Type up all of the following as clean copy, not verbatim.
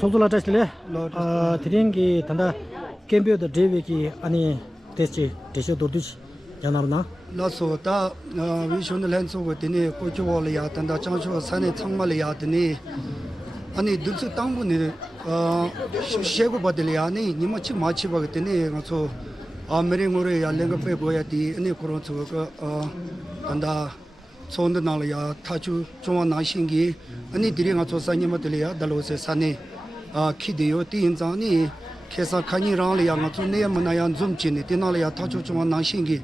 소소라 tasile 드링기 단다 캠비오더 데비기 아니 테스트 대셔 도두지 야나르나 라소다 위션의 렌소고 되니 고치월이야 단다 장초 산에 창말이야 되니 아니 득스 땅분이 쉐고 받으려니 니마치 마치 받더니 가서 아메리고레 알랭가 빼고야디 아니 그런서 단다 손도 나려야 타주 좋은 나신기 아니 드링아 조사님들이야 달로세 산에 키디요 띠인자니 계산 칸이랑이야 가서 내 만나야 좀 지니 되나려야 타주 좋은 나신기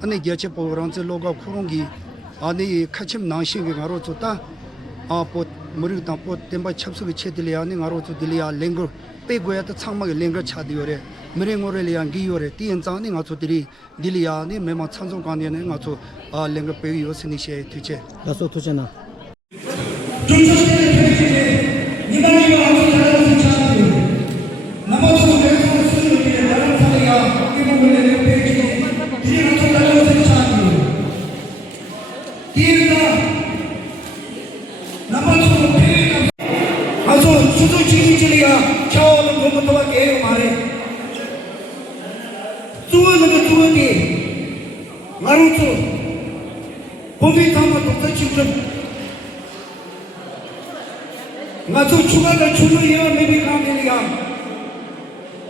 아니 개체 보랑서 로가 쿠롱기 아니 카침 나신기 가로 좋다 보 머리다 보 템바 첩수기 체들이야 니 가로 좋들이야 랭거 빼고야도 창막에 랭거 차디요래 머랭고레리안 기요래 띠인자니 가서들이 딜이야니 매마 찬송관에는 가서 랭거 빼요 스니시에 되체 라소 투제나 Masuk chuga chulo ya maybe kamera ya.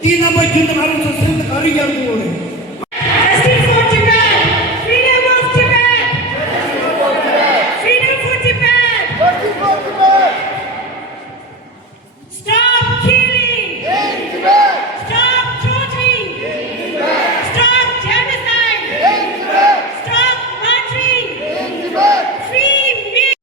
Tina ba junda maru so send kari ya ko. Justice for Japan! Freedom of Japan! Freedom for Japan! Justice for Japan! Stop killing! In Japan! Stop torturing! In Japan! Stop genocide! In Japan! Stop murdering! In Japan! Free me!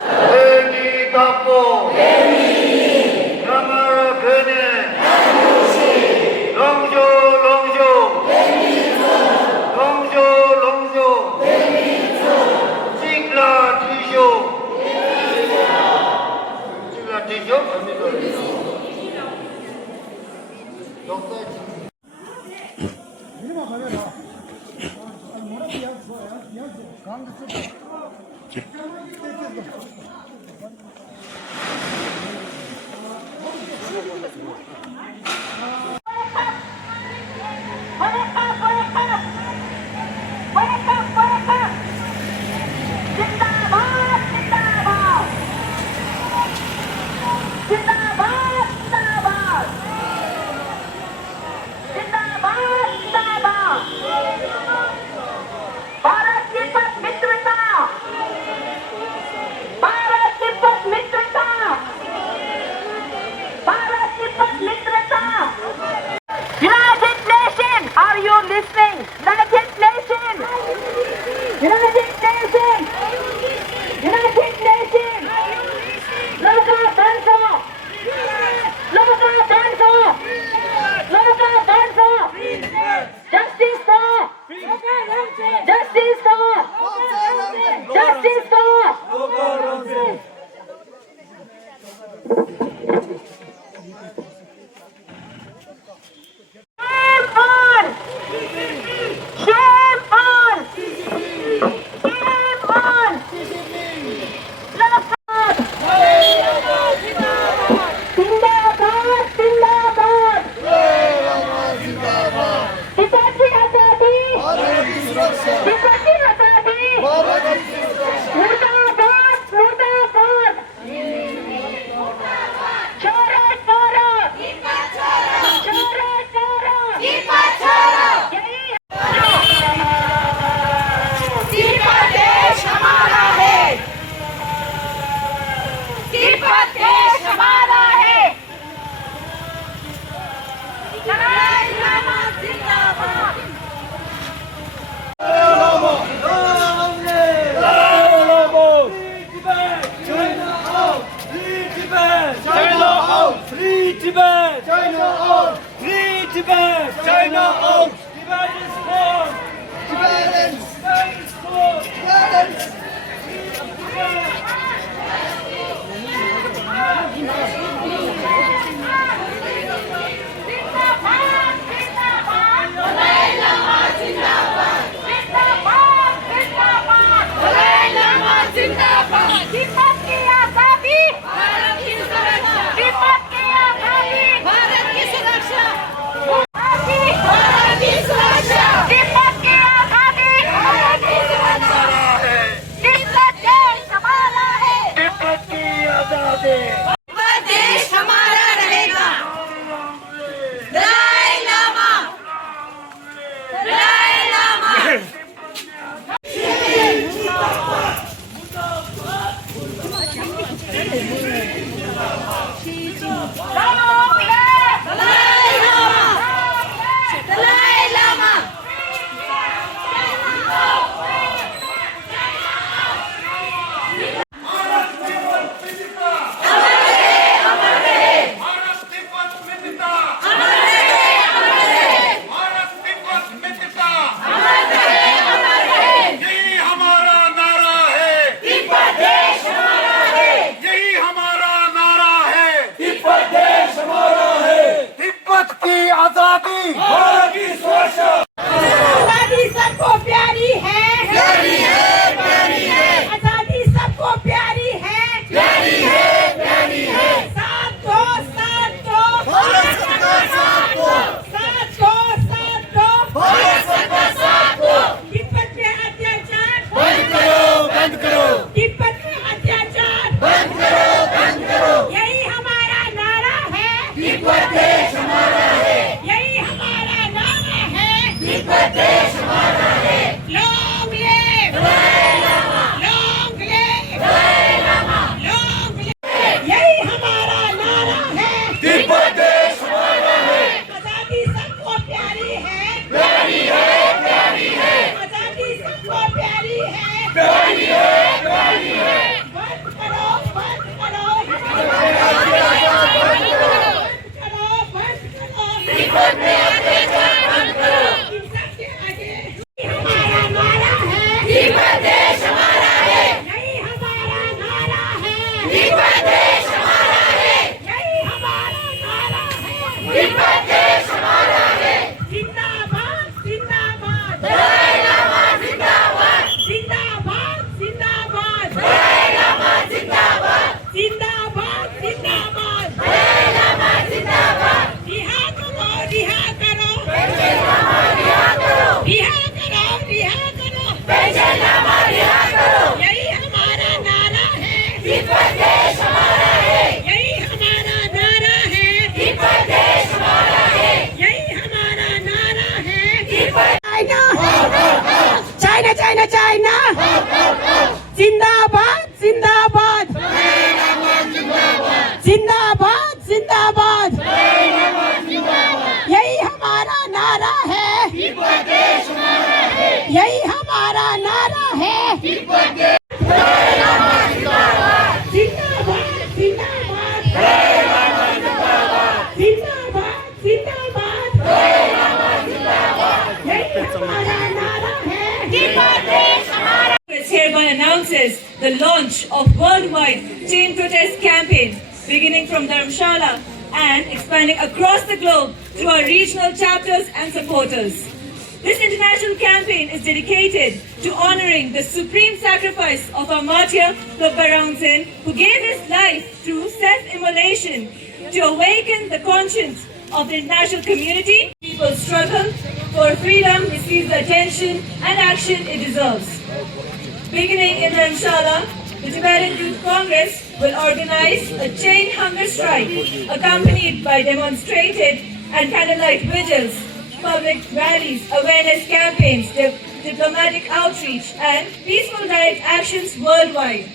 United Nations, are you listening? United Nations! United Nations! United Nations! Loka Danso! Loka Danso! Loka Danso! Justice for! Justice for! Justice for! Shame on! Shame on! Shame on! Zindabad! Zindabad! Zindabad! Hitachi Azadi! Hitachi Azadi! Murdabad! Murdabad! Chora! Chora! Chora! Chora! Deepa देश हमारा है दीपा देश हमारा है दलाई लामा जिंदाबाद आजादी सबको प्यारी है, प्यारी है, प्यारी है। आजादी सबको प्यारी है, प्यारी है, प्यारी है। साथ दो, साथ दो, भारत सबका साथ दो, साथ दो, साथ दो, भारत सबका साथ दो। तिब्बत पे अत्याचार बंद करो, बंद करो। तिब्बत पे अत्याचार बंद करो, बंद करो। यही हमारा नारा है, तिब्बत देश हमारा है। यही हमारा नारा है, तिब्बत देश हमारा है। Long live Dalai Lama, long live Dalai Lama, long live। यही हमारा नारा है, तिब्बत देश हमारा है। आजादी सबको प्यारी है, प्यारी है, प्यारी है। आजादी सबको प्यारी है, प्यारी है, प्यारी है। बंद करो, बंद करो, बंद करो, बंद करो। तिब्बत में अत्याचार बंद करो। इन सबके आगे हमारा नारा है, तिब्बत देश हमारा है। यही हमारा नारा है, तिब्बत देश हमारा है। यही हमारा नारा है, तिब्बत देश हमारा है। जिंदाबाद, जिंदाबाद, दलाई लामा जिंदाबाद। जिंदाबाद, जिंदाबाद, दलाई लामा जिंदाबाद। जिंदाबाद, जिंदाबाद, दलाई लामा जिंदाबाद। रिहा करो, रिहा करो, पेंशन लामा रिहा करो। रिहा करो, रिहा करो, पेंशन लामा रिहा करो। यही हमारा नारा है, तिब्बत देश हमारा है। यही हमारा नारा है, तिब्बत देश हमारा है। यही हमारा नारा है, तिब्बत। चाइना, चाइना, चाइना, जिंदाबाद, जिंदाबाद, जिंदाबाद, जिंदाबाद। यही हमारा नारा है, तिब्बत देश हमारा है। यही हमारा नारा है, तिब्बत देश। जिंदाबाद, जिंदाबाद, जिंदाबाद, जिंदाबाद, जिंदाबाद, यही हमारा नारा है, तिब्बत देश हमारा। Hereby announces the launch of worldwide chain protest campaign beginning from Dharamshala and expanding across the globe through our regional chapters and supporters. This international campaign is dedicated to honoring the supreme sacrifice of our martyr Lobba Raungsin, who gave his life through self-immolation to awaken the conscience of the international community. People's struggle for freedom receives the attention and action it deserves. Beginning in Dharamshala, the Tibetan Youth Congress will organize a chain hunger strike accompanied by demonstrated and candlelight vigils, public rallies, awareness campaigns, diplomatic outreach, and peaceful direct actions worldwide.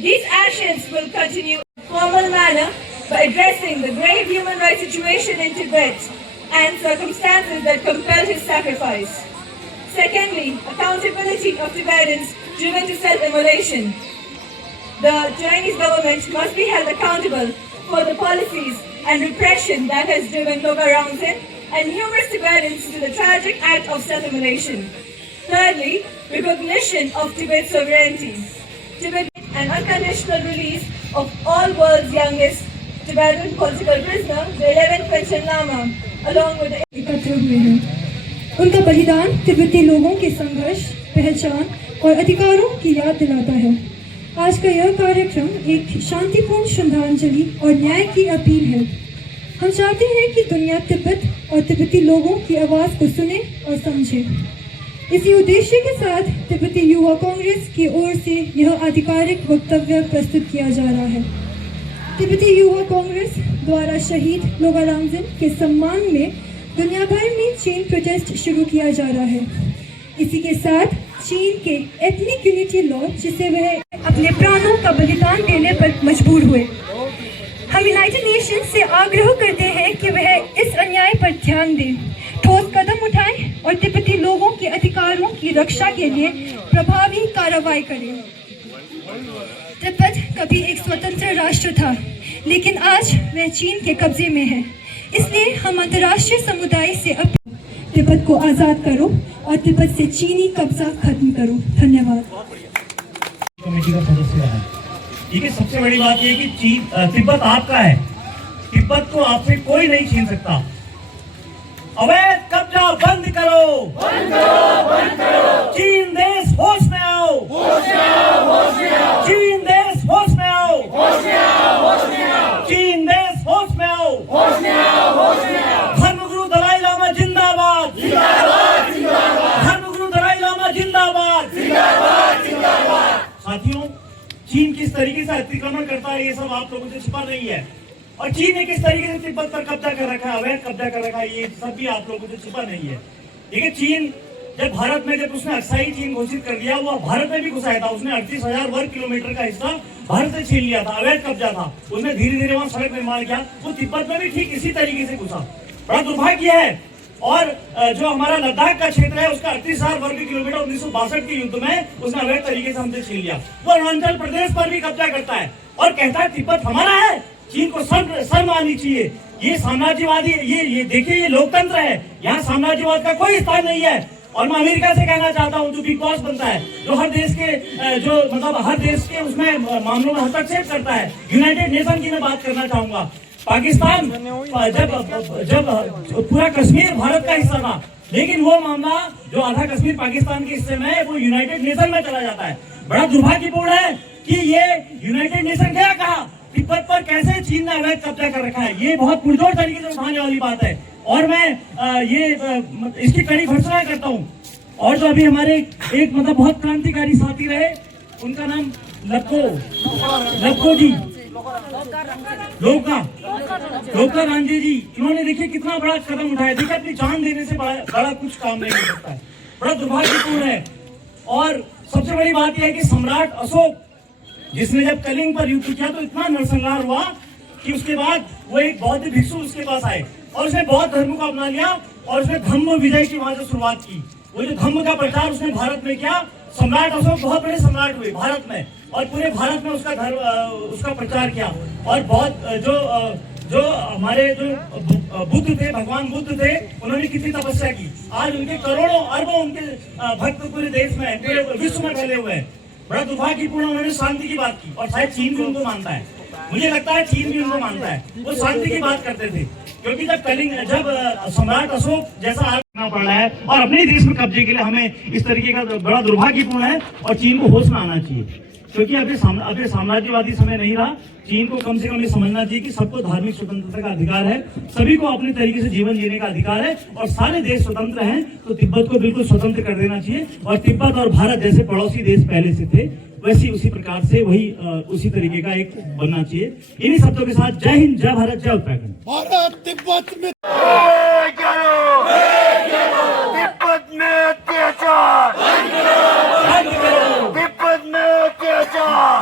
These actions will continue in a formal manner by addressing the grave human rights situation in Tibet and circumstances that compelled his sacrifice. Secondly, accountability of Tibetans driven to self-immolation. The Chinese government must be held accountable for the policies and repression that has driven Lobba Raungsin and numerous Tibetans to the tragic act of self-immolation. Thirdly, recognition of Tibet's sovereignty. Tibet and unconditional release of all world's youngest Tibetan political prisoner, the 11th Panchen Lama, along with the एकत्र हुए हैं। उनका बलिदान तिब्बती लोगों के संघर्ष, पहचान और अधिकारों की याद दिलाता है। आज का यह कार्यक्रम एक शांतिपूर्ण श्रद्धांजलि और न्याय की अपील है। हम चाहते हैं कि दुनिया तिब्बत और तिब्बती लोगों की आवाज़ को सुने और समझे। इसी उद्देश्य के साथ तिब्बती युवा कांग्रेस की ओर से यह आधिकारिक वक्तव्य प्रस्तुत किया जा रहा है। तिब्बती युवा कांग्रेस द्वारा शहीद लोबा राungsin के सम्मान में दुनिया भर में चेन प्रोटेस्ट शुरू किया जा रहा है। इसी के साथ चीन के एथनिक यूनिटी लॉ, जिसे वह अपने प्राणों का बलिदान देने पर मजबूर हुए। हम यूनाइटेड नेशंस से आग्रह करते हैं कि वह इस अन्याय पर ध्यान दें, ठोस कदम उठाएं और तिब्बती लोगों के अधिकारों की रक्षा के लिए प्रभावी कार्रवाई करें। तिब्बत कभी एक स्वतंत्र राष्ट्र था, लेकिन आज वह चीन के कब्जे में है। इसलिए हम अंतर्राष्ट्रीय समुदाय से तिब्बत को आज़ाद करो और तिब्बत से चीनी कब्जा खत्म करो। धन्यवाद। कमेटी का सदस्य है। ठीक है, सबसे बड़ी बात यह है कि तिब्बत आपका है। तिब्बत को आपसे कोई नहीं छीन सकता। अवैध कब्जा बंद करो, चीन देश होश में आओ, चीन देश होश में आओ, चीन देश होश में आओ, धर्मगुरु दलाई लामा जिंदाबाद, धर्मगुरु दलाई लामा जिंदाबाद। साथियों, चीन किस तरीके से अतिक्रमण करता है ये सब आप लोगों से छिपा नहीं है, और चीन ने किस तरीके से तिब्बत पर कब्जा कर रखा है, अवैध कब्जा कर रखा है, ये सब भी आप लोगों से छिपा नहीं है। देखिए, चीन जब भारत में उसने अक्साई चीन घोषित कर दिया, वो भारत में भी घुसाया था। उसने 38,000 वर्ग किलोमीटर का हिस्सा भारत से छीन लिया था, अवैध कब्जा था। उसने धीरे धीरे वहां सड़क निर्माण किया। वो तिब्बत में भी ठीक इसी तरीके से घुसा। बड़ा दुर्भाग्य है। और जो हमारा लद्दाख का क्षेत्र है, उसका 38,000 वर्ग किलोमीटर 1962 के युद्ध में उसने अवैध तरीके से हमसे छीन लिया। वो अरुणाचल प्रदेश पर भी कब्जा करता है और कहता है तिब्बत हमारा है। चीन को शर्म आनी चाहिए। ये साम्राज्यवादी, ये देखिए, ये लोकतंत्र है, यहाँ साम्राज्यवाद का कोई स्थान नहीं है। और मैं अमेरिका से कहना चाहता हूँ, जो बिग बॉस बनता है, जो हर देश के हर देश के उसमें मामलों में हस्तक्षेप करता है, यूनाइटेड नेशन की मैं बात करना चाहूंगा। पाकिस्तान जब पूरा कश्मीर भारत का हिस्सा था, लेकिन वो मामला जो आधा कश्मीर पाकिस्तान के हिस्से में है, वो यूनाइटेड नेशन में चला जाता है। बड़ा दुर्भाग्यपूर्ण है कि ये यूनाइटेड नेशन क्या कहा, तिब्बत पर कैसे चीन ने अवैध कब्जा कर रखा है। ये बहुत पुरजोर तरीके से उठाने वाली बात है, और मैं इसकी कड़ी भर्त्सना करता हूँ। और जो अभी हमारे एक बहुत क्रांतिकारी साथी रहे, उनका नाम लक्को जी, लोका रांझे जी, इन्होंने देखिए कितना बड़ा कदम उठाया। देखिए, अपनी जान देने से बड़ा कुछ काम नहीं हो सकता है। बड़ा दुर्भाग्यपूर्ण है। और सबसे बड़ी बात यह है कि सम्राट अशोक, जिसने जब कलिंग पर युद्ध किया, तो इतना नरसंहार हुआ कि उसके बाद वो एक बौद्ध भिक्षु उसके पास आए और उसने बौद्ध धर्म को अपना लिया और उसने धम्म विजय की वहां से शुरुआत की। वो जो धम्म का प्रचार उसने भारत में किया। सम्राट अशोक बहुत बड़े सम्राट हुए भारत में, और पूरे भारत में उसका प्रचार किया। और बहुत जो हमारे जो बुद्ध थे, भगवान बुद्ध थे, उन्होंने कितनी तपस्या की। आज उनके करोड़ों अरबों उनके भक्त पूरे देश में, पूरे विश्व में फैले हुए हैं। बड़ा दुर्भाग्यपूर्ण, उन्होंने शांति की बात की, और शायद चीन भी उनको मानता है। मुझे लगता है चीन भी उनको मानता है। वो शांति की बात करते थे, क्योंकि जब सम्राट अशोक जैसा करना पड़ रहा है और अपने देश में कब्जे के लिए हमें इस तरीके का बड़ा दुर्भाग्यपूर्ण है। और चीन को होश में आना चाहिए, क्योंकि अभी साम्राज्यवादी समय नहीं रहा। चीन को कम से कम ये समझना चाहिए कि सबको धार्मिक स्वतंत्रता का अधिकार है, सभी को अपने तरीके से जीवन जीने का अधिकार है, और सारे देश स्वतंत्र हैं, तो तिब्बत को बिल्कुल स्वतंत्र कर देना चाहिए। और तिब्बत और भारत जैसे पड़ोसी देश पहले से थे, वैसे उसी प्रकार से उसी तरीके का एक बनना चाहिए। इन्हीं शब्दों के साथ जय हिंद, जय भारत, जय उत्तराखंड। भारत तिब्बत में तिब्बत में अत्याचार तिब्बत में अत्याचार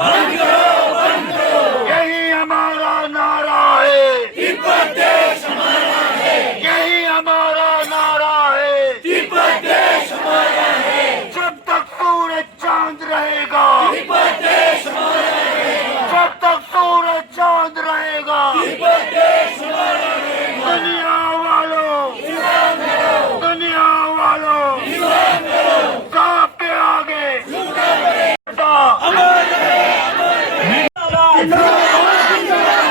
यही हमारा नारा है, तिब्बत देश हमारा है, यही हमारा नारा है, तिब्बत देश हमारा है। जब तक सूरज चांद रहेगा, तिब्बत देश हमारा रहेगा, जब तक सूरज चांद रहेगा, तिब्बत देश हमारा रहेगा। दुनिया वालों, दुनिया वालों, आपके आगे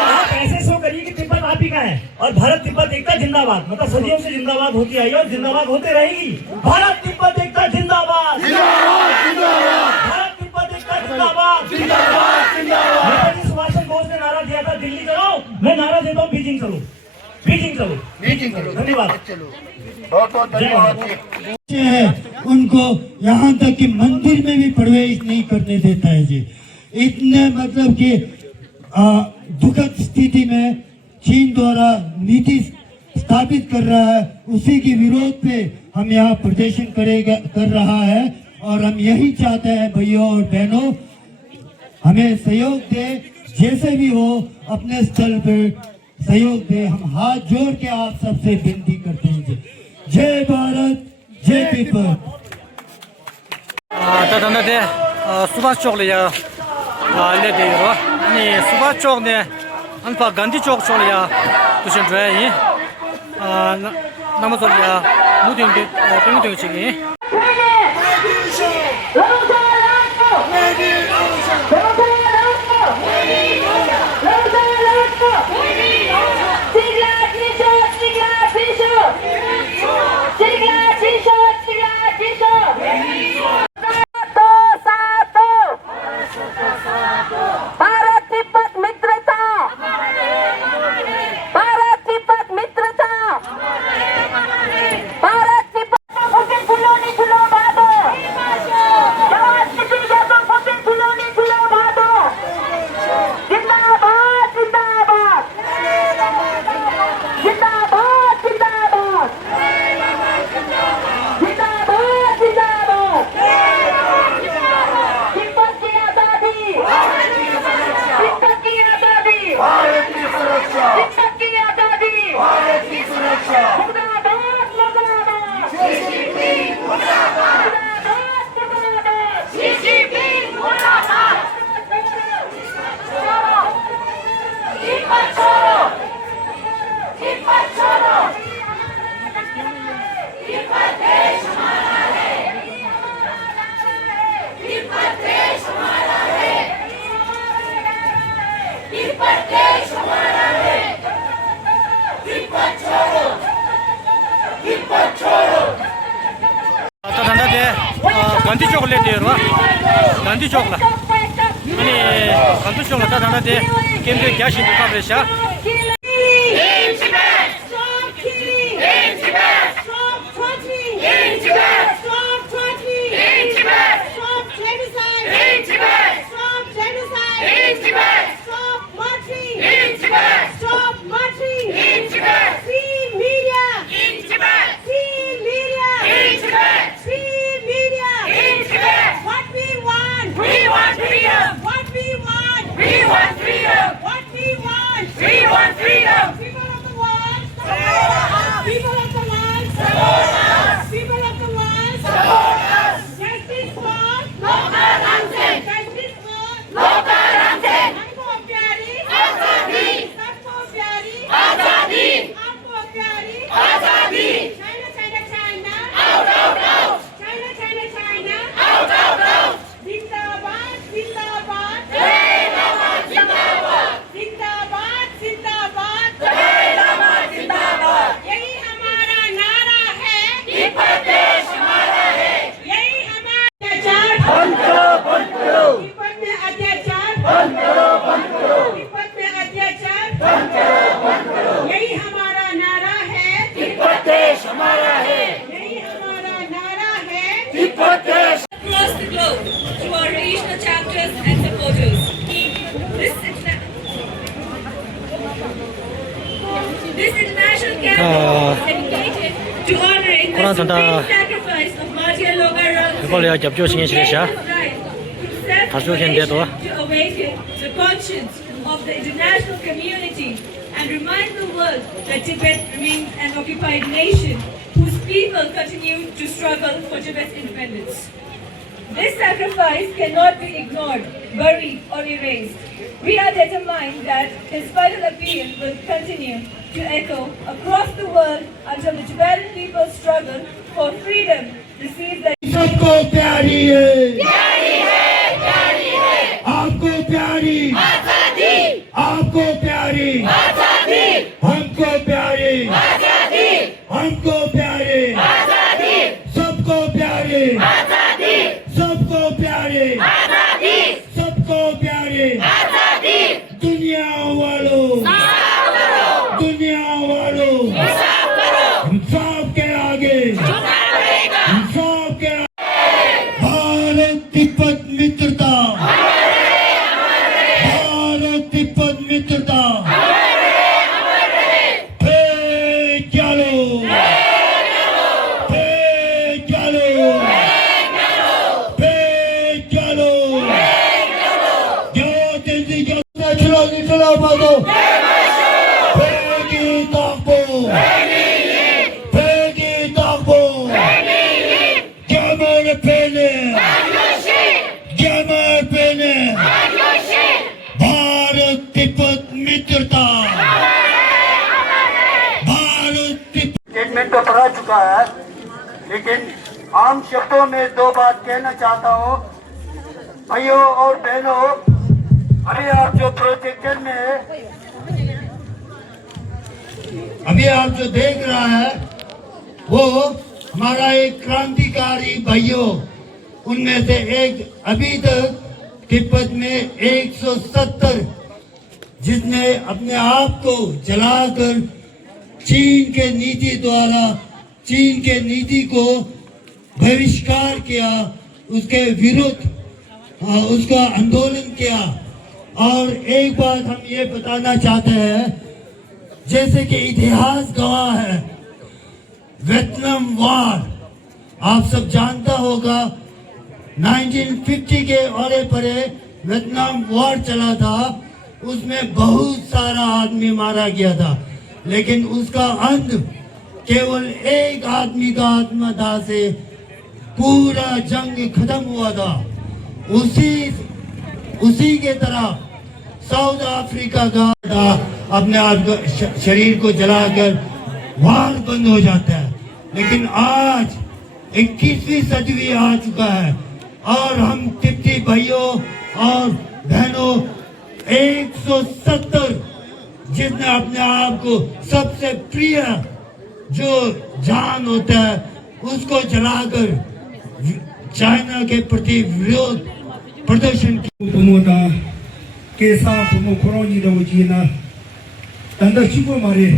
आप ऐसे सो करिए कि तिब्बत आप ही का है, और भारत तिब्बत एकता जिंदाबाद, मतलब सदियों से जिंदाबाद होती आई और जिंदाबाद होते रहेगी। भारत तिब्बत एकता जिंदाबाद, भारत तिब्बत एकता जिंदाबाद। नेताजी सुभाष चंद्र बोस ने नारा दिया था, दिल्ली चलो, मैं नारा देता हूँ बीजिंग चलो, बीजिंग चलो, बीजिंग चलो। धन्यवाद, बहुत बहुत धन्यवाद। है उनको यहाँ तक कि मंदिर में भी प्रवेश नहीं करने देता है जी। इतने मतलब कि दुखद स्थिति में चीन द्वारा नीति स्थापित कर रहा है, उसी के विरोध पे हम यहाँ प्रदर्शन कर रहा है। और हम यही चाहते हैं भैया और बहनों, हमें सहयोग दे, जैसे भी हो अपने स्थल पर सहयोग दे। हम हाथ जोड़ के आप सबसे विनती करते हैं जी। जय भारत, जय तिब्बत। सुभाष चौक ले सुभाष चौक ने अनपा गांधी चौक चौक या कुछ ड्राई नमस्ते या मुझे चाहिए। Sigla, गांधी चौक ले दे रहा गांधी चौक ला अनि गांधी चौक ला दाना दे केन्द्र क्या शिंदे का बेशा across the globe through our regional chapters and supporters. This international campaign is dedicated to honoring the supreme sacrifice of Martyr Logar Ramsey, who gave his life through self-immolation to awaken the conscience of the international community and remind the world that Tibet remains an occupied nation whose people continue to struggle for Tibet's independence. This sacrifice cannot be ignored, buried or erased. We are determined that his vital appeal will continue to echo across the world until the Tibetan people's struggle for freedom receives the सबको प्यारी है प्यारी है प्यारी है आपको प्यारी आजादी आपको प्यारी आजादी हमको प्यारी आजादी हमको प्यारे आजादी सबको प्यारे आजादी सबको प्यारे आजादी सबको प्यारे आजादी दुनिया वालों दुनिया वालों हम सबके आगे हम सबके भारत तिब्बत मित्रता भारत तिब्बत मित्रता भारत तिब्बत मित्रता स्टेटमेंट तो पढ़ा चुका है, लेकिन आम शब्दों में दो बात कहना चाहता हूँ। भाइयों और बहनों, अभी आप जो प्रोजेक्टर में अभी आप जो देख रहा है वो हमारा एक क्रांतिकारी भाइयों, उनमें से एक अभी तक तिब्बत में 170 जिसने अपने आप को जलाकर चीन के नीति द्वारा चीन के नीति को बहिष्कार किया, उसके विरुद्ध उसका आंदोलन किया। और एक बात हम ये बताना चाहते हैं, जैसे कि इतिहास गवाह है, वियतनाम वॉर आप सब जानता होगा, 1950 के औरे परे वियतनाम वॉर चला था, उसमें बहुत सारा आदमी मारा गया था, लेकिन उसका अंत केवल एक आदमी का आत्मदाह से पूरा जंग खत्म हुआ था। उसी के तरह साउथ अफ्रीका का अपने आप शरीर को जलाकर वार बंद हो जाता है, लेकिन आज 21वीं सदी आ चुका है और हम तिब्बती भाइयों और बहनों 170 जिसने अपने आप को सबसे प्रिय जो जान होता है उसको जलाकर चाइना के प्रति विरोध प्रदर्शन 부모다 केसा 부모 코로니도 오지나 단다 치고 말해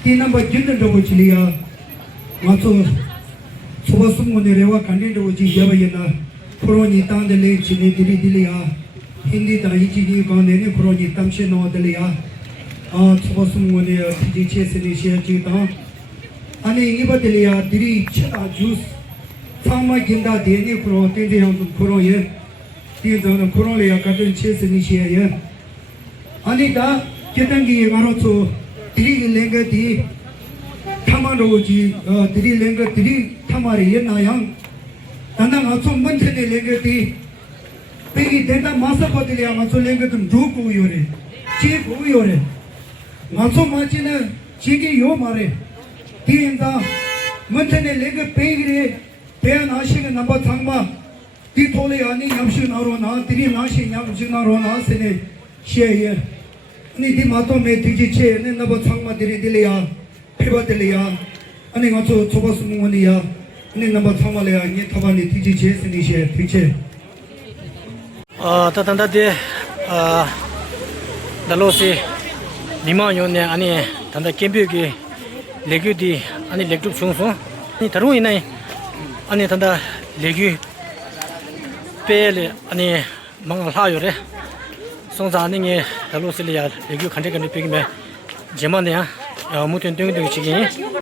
तीनंबर जिंदन दो चिलिया माचो सुबह सुमने रेवा कंडेंट ओजी जबयना कोरोनी तांदले चिने दिली दिलिया हिंदी ताई चिनी गाने ने कोरोनी तमशे नो दिलिया सुबह सुमने जी चेसनी शेयर जीता अने इबा दिलिया दिली छा जूस सामा गिंदा देने कोरो तेदे हम कोरो ये तीन जन कोरो ले काटन चेसनी शेयर ये अने दा केतंगी मारो तो दिली लेंगे दी थामारोजी दिली लेंगे दिली थामारी ये नायंग तन्ना माचो मंथने लेंगे दी पेगी देता मासा पतिलिया माचो लेंगे तुम दो कोई ओरे ची कोई ओरे माचो माची ने चीगी यो मारे दी इंदा मंथने लेंगे पेगी रे पेन आशिक नंबर थांगमा दी थोले आनी यमशु नारो ना दिली नाशी यमशु नारो ना सेने शेयर नी दी मातो में तिजी छे ने नबो छंगमा दिरी दिलिया फेबा दिलिया अने गाचो छोबा सुमुनिया ने नबो छंगमालिया नि थबानी तिजी छे सनी छे तिचे ता तंदा दे दलोसी निमा योने अनि तंदा केम्बियो की लेग्यू दी अनि लेग्टुप छुंसो नि तरु इनाइ अनि तंदा लेग्यू पेले अनि मंगल हायो रे 송자닝에 달로실리아 레규 칸테간이 빼기면 제만이야 무튼 땡땡 치기